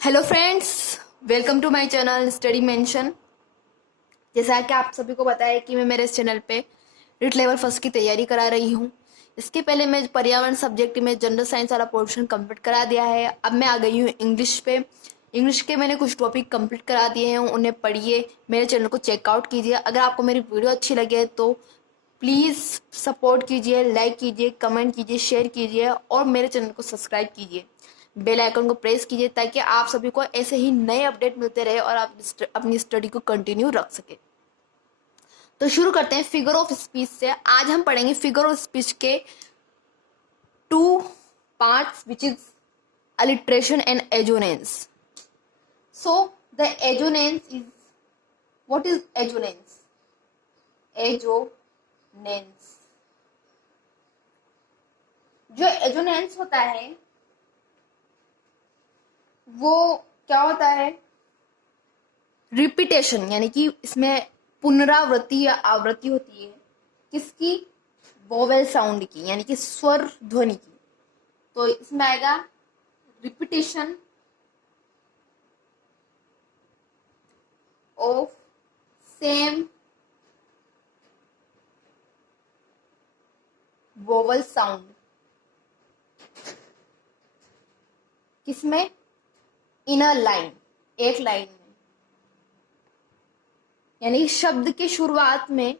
Hello friends, welcome to my channel Study Mansion. जैसा कि आप सभी को पता है कि मैं मेरे इस चैनल पे रिट लेवल फर्स्ट की तैयारी करा रही हूँ। इसके पहले मैं पर्यावरण सब्जेक्ट में जनरल साइंस वाला पोर्शन कंप्लीट करा दिया है। अब मैं आ गई हूँ इंग्लिश पे। इंग्लिश के मैंने कुछ टॉपिक कंप्लीट करा दिए हैं, उन्हें पढ़िए, मेरे चैनल को चेकआउट कीजिए। अगर आपको मेरी वीडियो अच्छी लगे तो प्लीज़ सपोर्ट कीजिए, लाइक कीजिए, कमेंट कीजिए, शेयर कीजिए और मेरे चैनल को सब्सक्राइब कीजिए। बेल आइकन को प्रेस कीजिए ताकि आप सभी को ऐसे ही नए अपडेट मिलते रहे और आप अपनी स्टडी को कंटिन्यू रख सके। तो शुरू करते हैं फिगर ऑफ स्पीच से। आज हम पढ़ेंगे फिगर ऑफ स्पीच के 2 parts which is alliteration and assonance. So the assonance is, what is assonance? Assonance, जो assonance होता है वो क्या होता है? रिपीटेशन, यानी कि इसमें पुनरावृत्ति या आवृत्ति होती है। किसकी? वोवेल साउंड की, यानी कि स्वर ध्वनि की। तो इसमें आएगा repetition of same vowel sound. किसमें? इन अ लाइन, एक लाइन में, यानी शब्द के शुरुआत में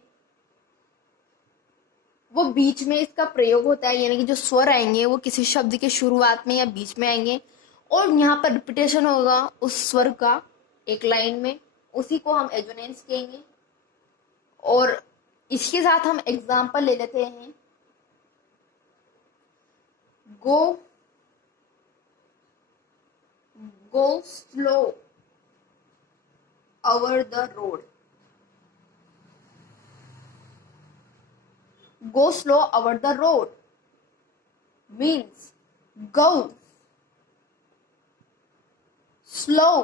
वो बीच में इसका प्रयोग होता है, यानी कि जो स्वर आएंगे वो किसी शब्द के शुरुआत में या बीच में आएंगे और यहाँ पर रिपीटेशन होगा उस स्वर का एक लाइन में। उसी को हम एजोनेंस कहेंगे। और इसके साथ हम एग्जाम्पल ले लेते हैं। Go slow over the road. Go slow over the road means go slow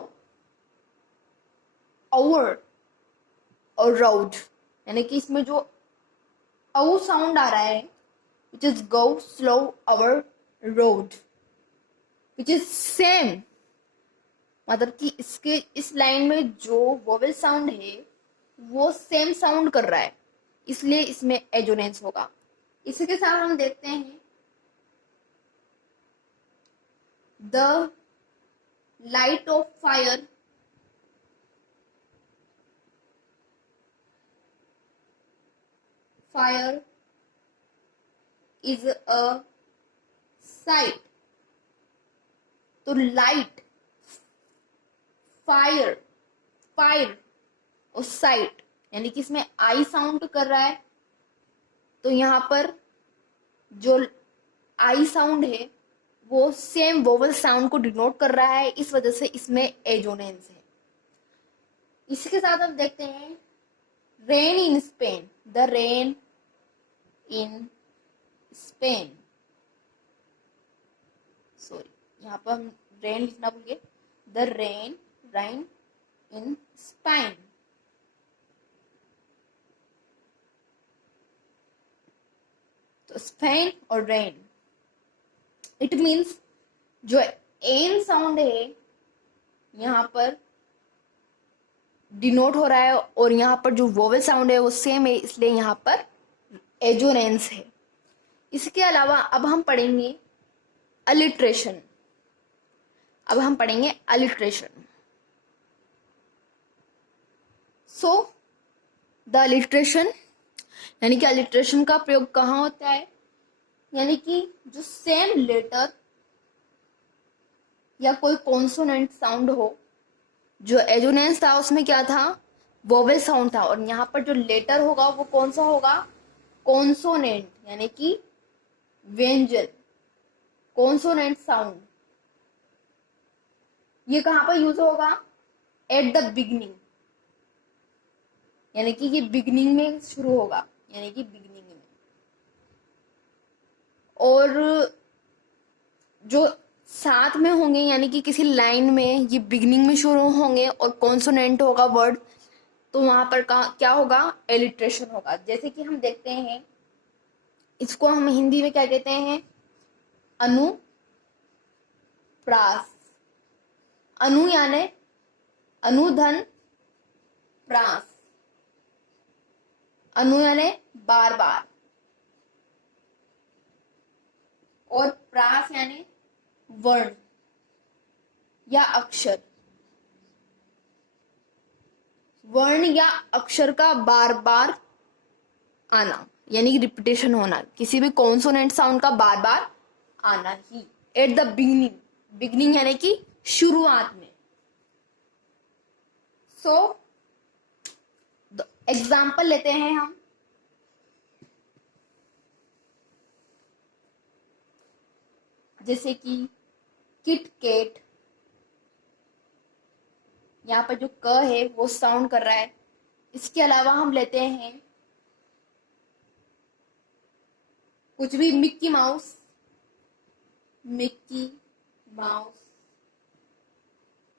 over a road, यानी कि इसमें जो औ साउंड आ रहा है which is go slow over road, which is same, मतलब कि इसके इस लाइन में जो वोवेल साउंड है वो सेम साउंड कर रहा है, इसलिए इसमें एजोनेंस होगा। इसी के साथ हम देखते हैं the light of fire is a site. तो लाइट, फायर और साइट, यानी कि इसमें आई साउंड कर रहा है। तो यहाँ पर जो आई साउंड है वो सेम वोवल साउंड को डिनोट कर रहा है, इस वजह से इसमें एजोनेंस है। इसी के साथ हम देखते हैं rain in Spain. The rain in Spain, sorry, यहाँ पर हम रेन लिखना भूल गए। The rain in Spain. तो स्पेन और रेन, इट मीन्स जो एन साउंड है यहाँ पर डिनोट हो रहा है और यहाँ पर जो वोवेल साउंड है वो सेम है, इसलिए यहाँ पर एजोनेंस है। इसके अलावा अब हम पढ़ेंगे अलिट्रेशन। सो द अलिट्रेशन, यानी कि अलिट्रेशन का प्रयोग कहाँ होता है? यानी कि जो सेम लेटर या कोई कॉन्सोनेंट साउंड हो। जो एजोनेंस था उसमें क्या था? वोवेल साउंड था, और यहाँ पर जो लेटर होगा वो कौन सा होगा? कॉन्सोनेंट, यानी कि व्यंजन, कॉन्सोनेंट साउंड। ये कहाँ पर यूज होगा? एट द बिगनिंग, यानी कि ये बिगनिंग में शुरू होगा, यानी कि बिगनिंग में। और जो साथ में होंगे, यानी कि किसी लाइन में ये बिगनिंग में शुरू होंगे और कॉन्सोनेंट होगा वर्ड, तो वहां पर क्या होगा? एलिट्रेशन होगा। जैसे कि हम देखते हैं, इसको हम हिंदी में क्या कहते हैं? अनुप्रास। अनु यानी अनुधन प्रास, अनु यानी बार बार, और प्रास यानी वर्ण या अक्षर, वर्ण या अक्षर का बार बार आना यानी कि रिपीटेशन होना, किसी भी कॉन्सोनेंट साउंड का बार बार आना ही। एट द बिगिनिंग, बिगिनिंग यानी कि शुरुआत में। सो एग्जाम्पल लेते हैं हम। जैसे कि किट केट, यहाँ पर जो क है वो साउंड कर रहा है। इसके अलावा हम लेते हैं कुछ भी, मिक्की माउस, मिक्की माउस।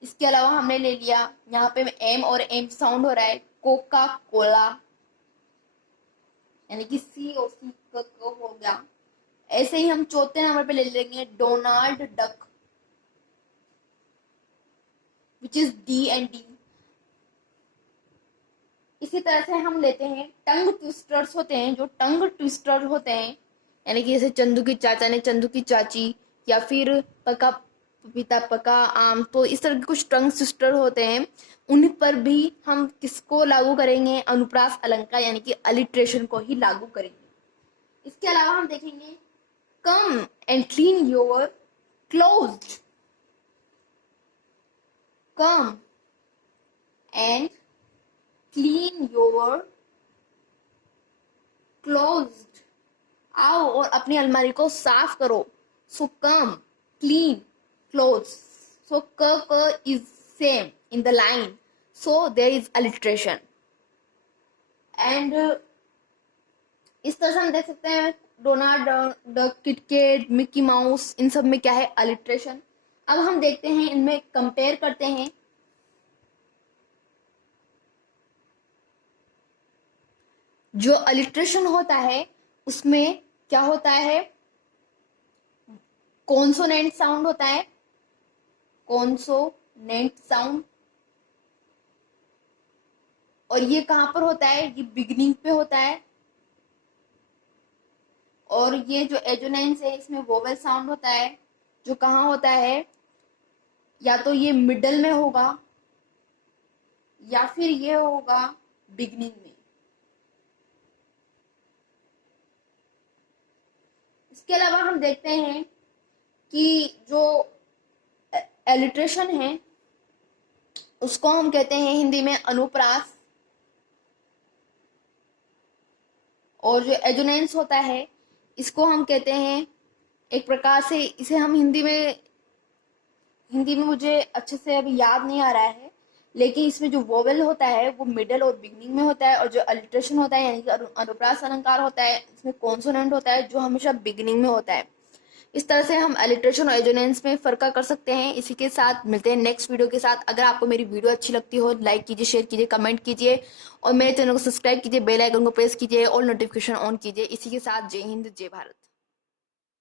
इसके अलावा हमने ले लिया, यहाँ पे एम और एम साउंड हो रहा है, कोका कोला यानी कि सी और सी हो गया। ऐसे ही हम चौथे नंबर पे ले लेंगे Donald duck, which is D and D. इसी तरह से हम लेते हैं टंग ट्विस्टर्स होते हैं, जो टंग ट्विस्टर होते हैं यानी कि जैसे चंदू की चाचा ने चंदू की चाची, या फिर पका पपीता पका आम, तो इस तरह के कुछ टंग ट्विस्टर होते हैं। उन पर भी हम किसको लागू करेंगे, अनुप्रास अलंकार यानी कि अलिट्रेशन को ही लागू करेंगे। इसके अलावा हम देखेंगे come and clean your closed, come and clean your closed, आओ और अपनी अलमारी को साफ करो। सो कम, clean, close. So k is same in the line, so there is alliteration. And इस तरह से हम देख सकते हैं Donald Duck, KitKat, Mickey Mouse, इन सब में क्या है, अलिट्रेशन। अब हम देखते हैं, इनमें कंपेयर करते हैं। जो अलिट्रेशन होता है उसमें क्या होता है, कॉन्सोनेंट साउंड होता है, कॉन्सोनेंट साउंड। और ये कहां पर होता है, ये बिगिनिंग पे होता है। और ये जो एजोनेंस है इसमें वोवेल साउंड होता है, जो कहाँ होता है, या तो ये मिडल में होगा या फिर ये होगा बिगिनिंग में। इसके अलावा हम देखते हैं कि जो एलिट्रेशन है उसको हम कहते हैं हिंदी में अनुप्रास, और जो एजोनेंस होता है इसको हम कहते हैं, एक प्रकार से इसे हम हिंदी में मुझे अच्छे से अभी याद नहीं आ रहा है, लेकिन इसमें जो वोवेल होता है वो मिडल और बिगनिंग में होता है, और जो अलिट्रेशन होता है यानी कि अनुप्रास अलंकार होता है, इसमें कॉन्सोनेंट होता है जो हमेशा बिगिनिंग में होता है। इस तरह से हम अलिट्रेशन और एजोनेंस में फर्क कर सकते हैं। इसी के साथ मिलते हैं नेक्स्ट वीडियो के साथ। अगर आपको मेरी वीडियो अच्छी लगती हो, लाइक कीजिए, शेयर कीजिए, कमेंट कीजिए, और मेरे चैनल को सब्सक्राइब कीजिए, बेल आइकन को प्रेस कीजिए और नोटिफिकेशन ऑन कीजिए। इसी के साथ जय हिंद, जय भारत।